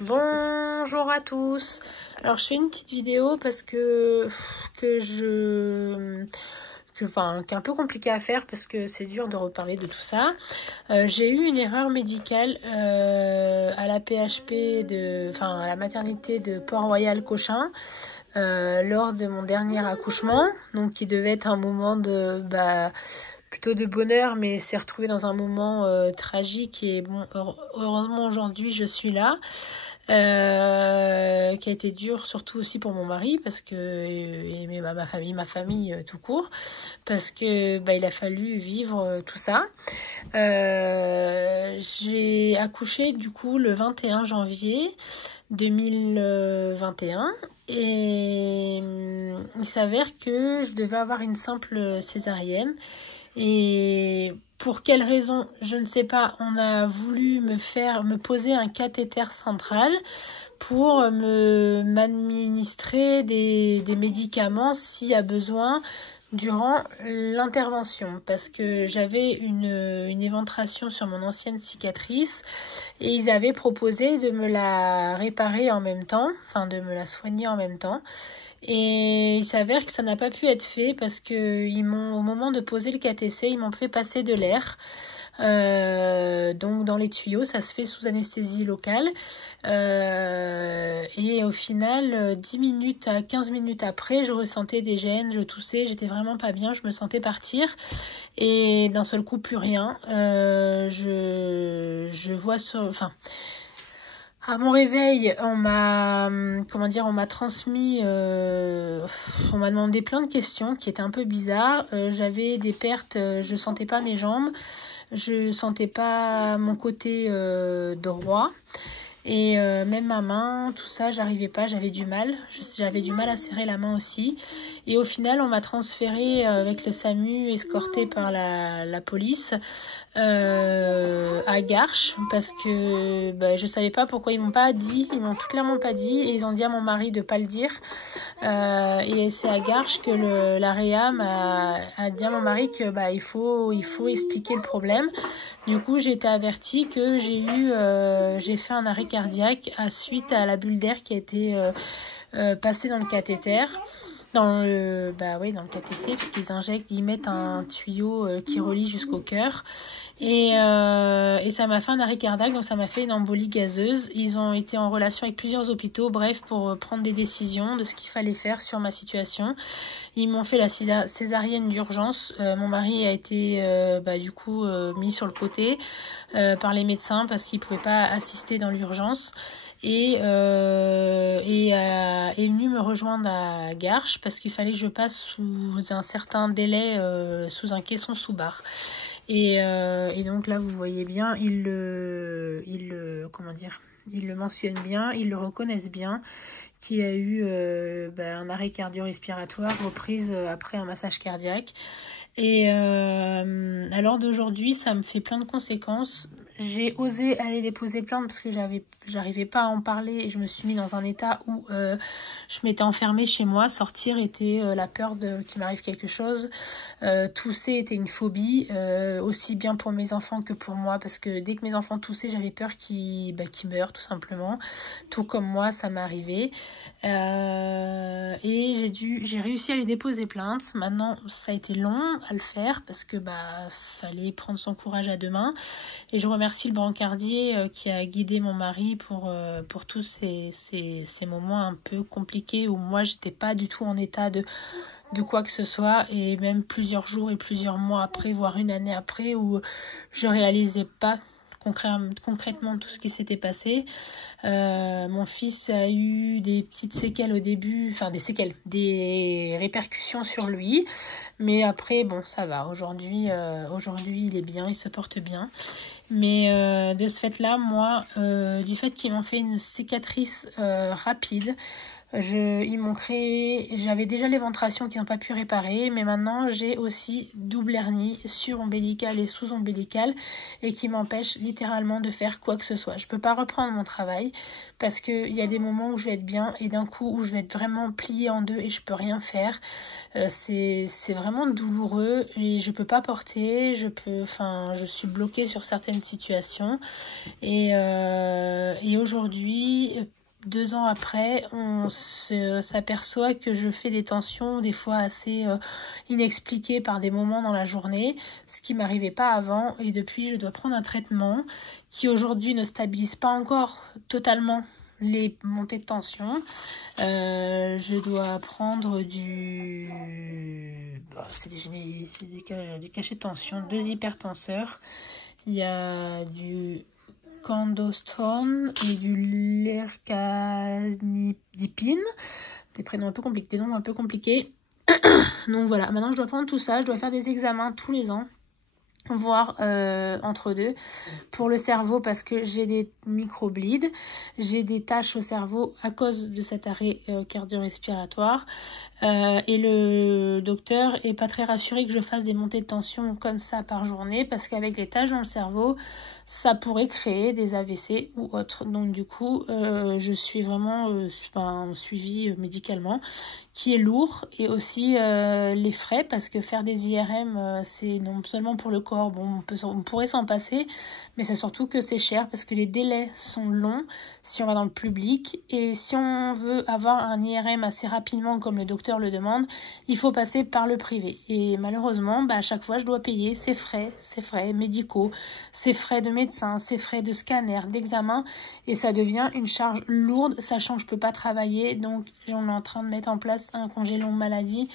Bonjour à tous. Alors je fais une petite vidéo parce que qui est un peu compliqué à faire parce que c'est dur de reparler de tout ça. J'ai eu une erreur médicale à la PHP à la maternité de Port-Royal Cochin lors de mon dernier accouchement, donc qui devait être un moment de plutôt de bonheur, mais s'est retrouvé dans un moment tragique. Et bon, heureusement aujourd'hui je suis là, qui a été dur surtout aussi pour mon mari parce que et ma famille tout court, parce que il a fallu vivre tout ça. J'ai accouché du coup le 21 janvier 2021 et il s'avère que je devais avoir une simple césarienne. Et pour quelle raison, je ne sais pas, on a voulu me poser un cathéter central pour m'administrer des médicaments s'il y a besoin durant l'intervention, parce que j'avais une éventration sur mon ancienne cicatrice et ils avaient proposé de me la réparer en même temps, enfin de me la soigner en même temps. Et il s'avère que ça n'a pas pu être fait parce que au moment de poser le catécé, ils m'ont fait passer de l'air. Donc dans les tuyaux, ça se fait sous anesthésie locale. Et au final, 10 minutes à 15 minutes après, je ressentais des gènes, je toussais, j'étais vraiment pas bien, je me sentais partir. Et d'un seul coup, plus rien. Je vois à mon réveil, on m'a transmis, on m'a demandé plein de questions qui étaient un peu bizarres. J'avais des pertes, je sentais pas mes jambes, je sentais pas mon côté droit. Et même ma main, tout ça, j'arrivais pas, j'avais du mal à serrer la main aussi. Et au final, on m'a transférée avec le SAMU, escortée par la police à Garches, parce que je savais pas pourquoi ils m'ont tout clairement pas dit, et ils ont dit à mon mari de pas le dire. Et c'est à Garches que la réa a dit à mon mari que il faut expliquer le problème. Du coup, j'ai été avertie que j'ai fait un arrêt cardiaque suite à la bulle d'air qui a été passée dans le cathéter. Dans le catécé, parce qu'ils ils mettent un tuyau qui relie jusqu'au cœur. Et ça m'a fait un arrêt cardiaque, donc ça m'a fait une embolie gazeuse. Ils ont été en relation avec plusieurs hôpitaux, bref, pour prendre des décisions de ce qu'il fallait faire sur ma situation. Ils m'ont fait la césarienne d'urgence. Mon mari a été mis sur le côté par les médecins parce qu'il ne pouvait pas assister dans l'urgence. Et est venu me rejoindre à Garches parce qu'il fallait que je passe sous un certain délai sous un caisson sous barre. Et donc là, vous voyez bien, ils le mentionnent bien, ils le reconnaissent bien, qu'il y a eu un arrêt cardio-respiratoire reprise après un massage cardiaque. Et à l'heure d'aujourd'hui, ça me fait plein de conséquences. J'ai osé aller déposer plainte parce que j'arrivais pas à en parler et je me suis mis dans un état où je m'étais enfermée chez moi. Sortir était la peur qu'il m'arrive quelque chose. Tousser était une phobie, aussi bien pour mes enfants que pour moi, parce que dès que mes enfants toussaient, j'avais peur qu'ils meurent tout simplement. Tout comme moi, ça m'est arrivé. Et j'ai réussi à les déposer plainte. Maintenant, ça a été long à le faire parce que fallait prendre son courage à deux mains. Et je remercie le brancardier qui a guidé mon mari pour tous ces moments un peu compliqués où moi j'étais pas du tout en état de quoi que ce soit, et même plusieurs jours et plusieurs mois après, voire une année après, où je réalisais pas concrètement tout ce qui s'était passé. Mon fils a eu des petites séquelles au début, des répercussions sur lui, mais après bon, ça va, aujourd'hui il est bien, il se porte bien. Mais de ce fait là, moi, du fait qu'ils m'ont fait une cicatrice rapide, j'avais déjà l'éventration qu'ils n'ont pas pu réparer, mais maintenant j'ai aussi double hernie sur-ombilicale et sous-ombilicale et qui m'empêche littéralement de faire quoi que ce soit. Je peux pas reprendre mon travail parce qu'il y a des moments où je vais être bien et d'un coup où je vais être vraiment pliée en deux et je peux rien faire. C'est vraiment douloureux et je peux pas porter, je suis bloquée sur certaines cette situation. Et aujourd'hui, 2 ans après, on s'aperçoit que je fais des tensions des fois assez inexpliquées par des moments dans la journée, ce qui m'arrivait pas avant. Et depuis, je dois prendre un traitement qui aujourd'hui ne stabilise pas encore totalement les montées de tension. Je dois prendre c'est des cachets de tension, 2 hypertenseurs. Il y a du Candostone et du Lercanidipine. Des prénoms un peu compliqués, des noms un peu compliqués. Donc voilà, maintenant je dois prendre tout ça, je dois faire des examens tous les ans, voire entre deux, pour le cerveau parce que j'ai des micro-bleeds, j'ai des taches au cerveau à cause de cet arrêt cardio-respiratoire et le docteur est pas très rassuré que je fasse des montées de tension comme ça par journée parce qu'avec les taches dans le cerveau, ça pourrait créer des AVC ou autres. Donc du coup, je suis vraiment suivie médicalement, qui est lourd, et aussi les frais, parce que faire des IRM, c'est non seulement pour le corps, bon, on pourrait s'en passer, mais c'est surtout que c'est cher, parce que les délais sont longs si on va dans le public, et si on veut avoir un IRM assez rapidement, comme le docteur le demande, il faut passer par le privé. Et malheureusement, à chaque fois, je dois payer ces frais médicaux, ces frais de médecin, ces frais de scanner, d'examen, et ça devient une charge lourde, sachant que je peux pas travailler. Donc on est en train de mettre en place un congé longue maladie,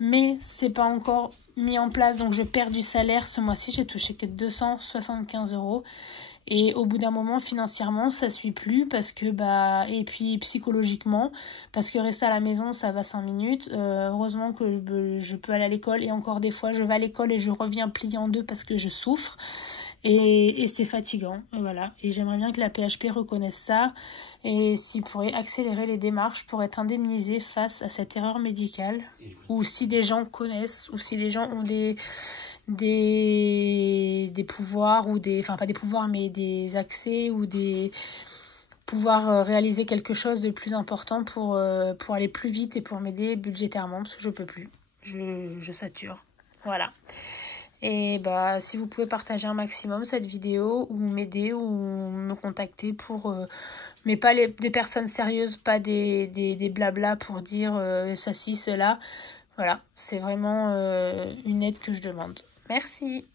mais c'est pas encore mis en place, donc je perds du salaire. Ce mois-ci, j'ai touché que 275 €. Et au bout d'un moment, financièrement, ça suit plus, parce que et puis psychologiquement, parce que rester à la maison, ça va 5 minutes. Heureusement que je peux aller à l'école, et encore des fois, je vais à l'école et je reviens pliée en deux parce que je souffre. Et c'est fatigant, voilà. Et j'aimerais bien que la PHP reconnaisse ça, et s'il pourrait accélérer les démarches pour être indemnisé face à cette erreur médicale, ou si des gens connaissent, ou si des gens ont des pouvoirs, ou enfin pas des pouvoirs, mais des accès, ou des pouvoir réaliser quelque chose de plus important pour aller plus vite et pour m'aider budgétairement, parce que je peux plus, je sature, voilà. Et si vous pouvez partager un maximum cette vidéo, ou m'aider, ou me contacter pour mais pas des personnes sérieuses, pas des blabla pour dire ça ci, cela. Voilà, c'est vraiment une aide que je demande. Merci.